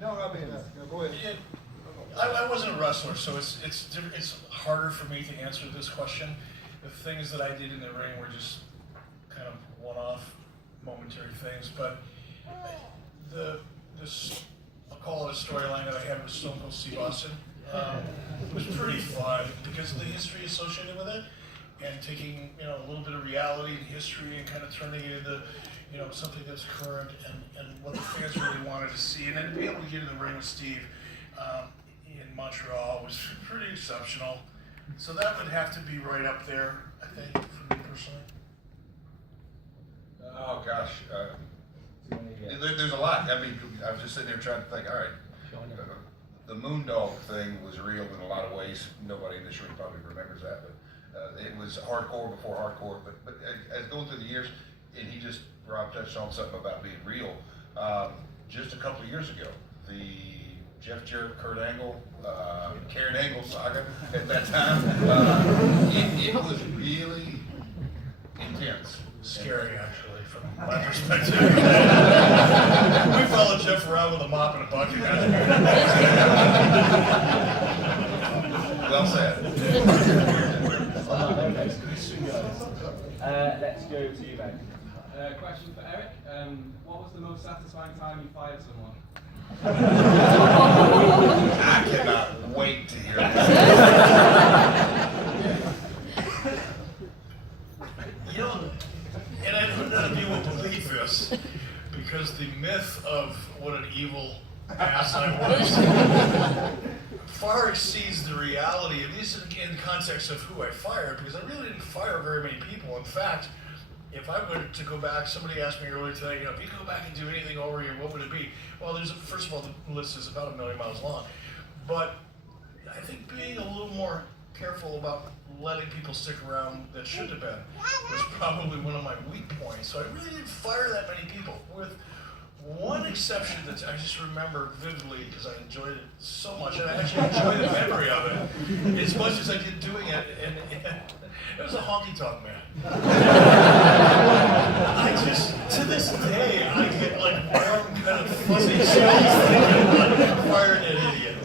No, I mean, go ahead. I wasn't a wrestler, so it's different. It's harder for me to answer this question. The things that I did in the ring were just kind of one-off, momentary things. But this, I'll call it a storyline that I had with Stone Cold Steve Austin. It was pretty fun because of the history associated with it, and taking a little bit of reality and history and kind of turning it into something that's current and what the fans really wanted to see, and then to be able to get in the ring with Steve in Montreal was pretty exceptional. So that would have to be right up there, I think, for me personally. Oh gosh, there's a lot. I mean, I was just sitting there trying to think. All right, the Moondog thing was real in a lot of ways. Nobody in this room probably remembers that, but it was hardcore before hardcore. But as going through the years, and Rob touched on something about being real. Just a couple of years ago, the Jeff Jarrett, Kurt Angle, Karen Angle saga at that time, it was really intense. Scary, actually, from my perspective. We followed Jeff around with a mop and a bucket. Well said. Let's go to you, Ben. Question for Eric. What was the most satisfying time you fired someone? I cannot wait to hear this. And I know none of you will believe this, because the myth of what an evil ass I was far exceeds the reality, at least in the context of who I fired, because I really didn't fire very many people. In fact, if I were to go back, somebody asked me earlier today, if you could go back and do anything over here, what would it be? Well, first of all, the list is about 1 million miles long. But I think being a little more careful about letting people stick around that should have been was probably one of my weak points. So I really didn't fire that many people, with one exception that I just remember vividly because I enjoyed it so much, and I actually enjoy the memory of it as much as I did doing it. And it was a honky-tonk man. I just, to this day, I get like warm, kind of fuzzy chills thinking about firing an idiot.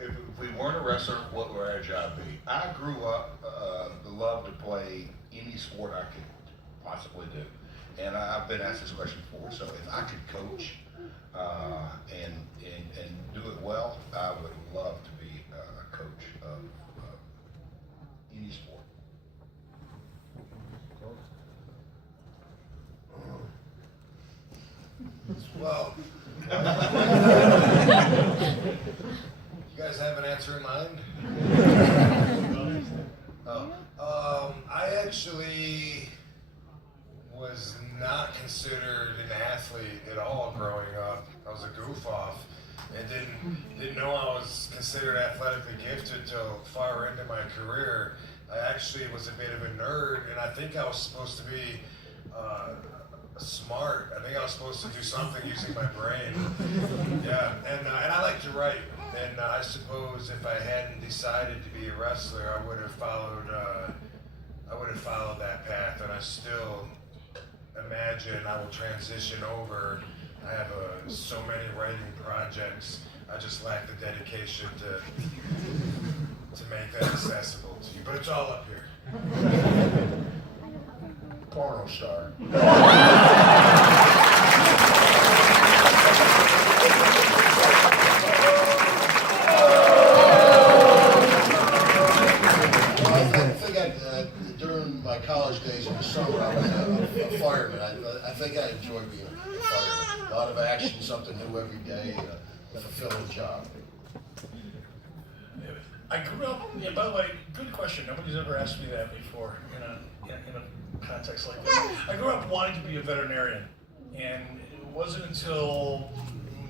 If we weren't a wrestler, what would our job be? I grew up loved to play any sport I could possibly do, and I've been asked this question before. So if I could coach and do it well, I would love to be a coach of any sport. Well, you guys have an answer in mind? I actually was not considered an athlete at all growing up. I was a goof off and didn't know I was considered athletically gifted till far into my career. I actually was a bit of a nerd, and I think I was supposed to be smart. I think I was supposed to do something using my brain. Yeah, and I like to write. And I suppose if I hadn't decided to be a wrestler, I would have followed that path. And I still imagine I will transition over. I have so many writing projects. I just lack the dedication to make that accessible to you. But it's all up here. Porno star. During my college days in the summer, I was a fireman. I think I enjoyed being a fireman. A lot of action, something new every day, a fulfilling job. I grew up, yeah, by the way, good question. Nobody's ever asked me that before in a context like this. I grew up wanting to be a veterinarian, and it wasn't until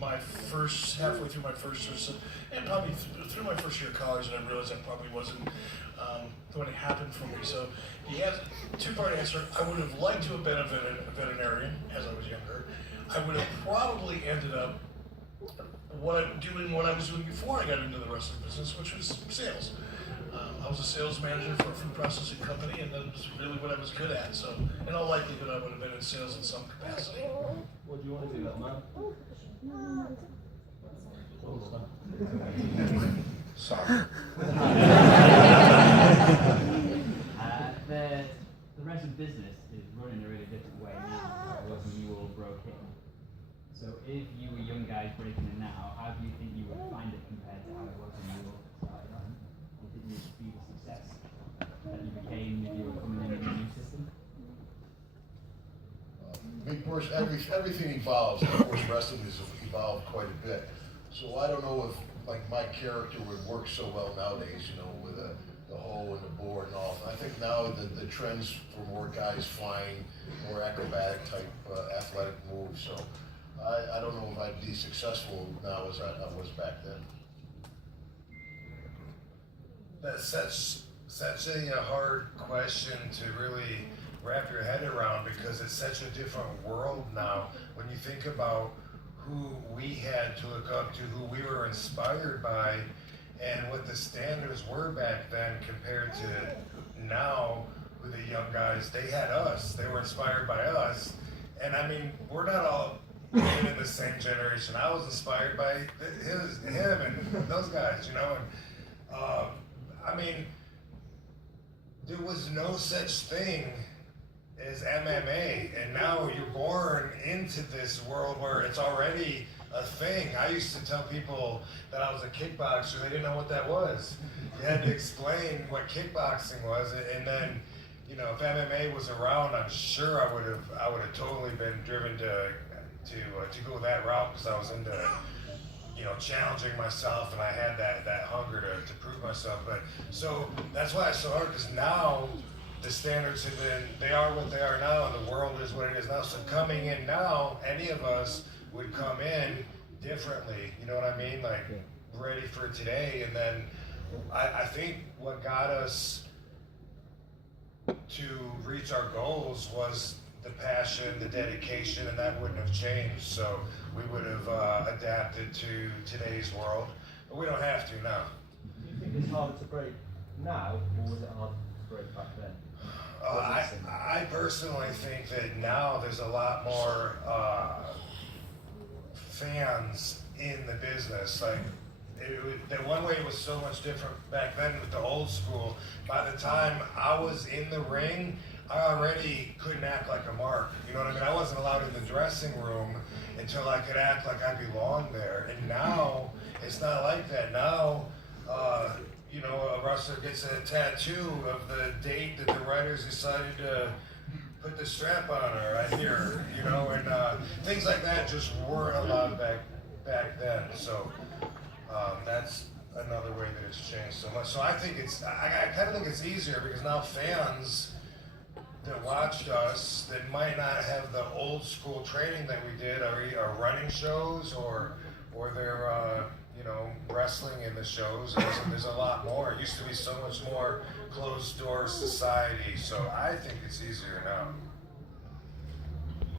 halfway through my first year, and probably through my first year of college, and I realized that probably wasn't going to happen for me. So he has a two-part answer. I would have liked to have been a veterinarian as I was younger. I would have probably ended up doing what I was doing before I got into the wrestling business, which was sales. I was a sales manager for a food processing company, and that was really what I was good at. So, in all likelihood, I would have been in sales in some capacity. What do you want to do, little man? Soccer. The resin business is run in a really different way now than it was when you all broke in. So if you were young guys breaking in now, how do you think you would find it compared to how it was when you all started on? Do you think you would be the success that you became if you were coming in a new system? Of course, everything evolves. Of course, wrestling has evolved quite a bit. So I don't know if like my character would work so well nowadays, you know, with the hole and the board and all. I think now the trends for more guys flying, more acrobatic type athletic moves. So I don't know if I'd be successful now as I was back then. That's such a hard question to really wrap your head around because it's such a different world now. When you think about who we had to look up to, who we were inspired by, and what the standards were back then compared to now with the young guys, they had us. They were inspired by us. And I mean, we're not all in the same generation. I was inspired by him and those guys, you know. And I mean, there was no such thing as MMA, and now you're born into this world where it's already a thing. I used to tell people that I was a kickboxer. They didn't know what that was. You had to explain what kickboxing was, and then, you know, if MMA was around, I'm sure I would have totally been driven to go that route because I was into, you know, challenging myself, and I had that hunger to prove myself. But so that's why it's so hard, because now the standards have been, they are what they are now, and the world is what it is now. So coming in now, any of us would come in differently, you know what I mean? Like, ready for today. And then I think what got us to reach our goals was the passion, the dedication, and that wouldn't have changed. So we would have adapted to today's world, but we don't have to now. Do you think it's harder to break now, or was it harder to break back then? I personally think that now there's a lot more fans in the business. Like, the one way it was so much different back then with the old school. By the time I was in the ring, I already couldn't act like a mark. You know what I mean? I wasn't allowed in the dressing room until I could act like I belonged there. And now it's not like that. Now, you know, a wrestler gets a tattoo of the date that the writers decided to put the strap on her, I hear, you know, and things like that just weren't allowed back then. So that's another way that it's changed so much. So I think I kind of think it's easier because now fans that watched us that might not have the old school training that we did are running shows or they're you know, wrestling in the shows. There's a lot more. It used to be so much more closed door society. So I think it's easier now.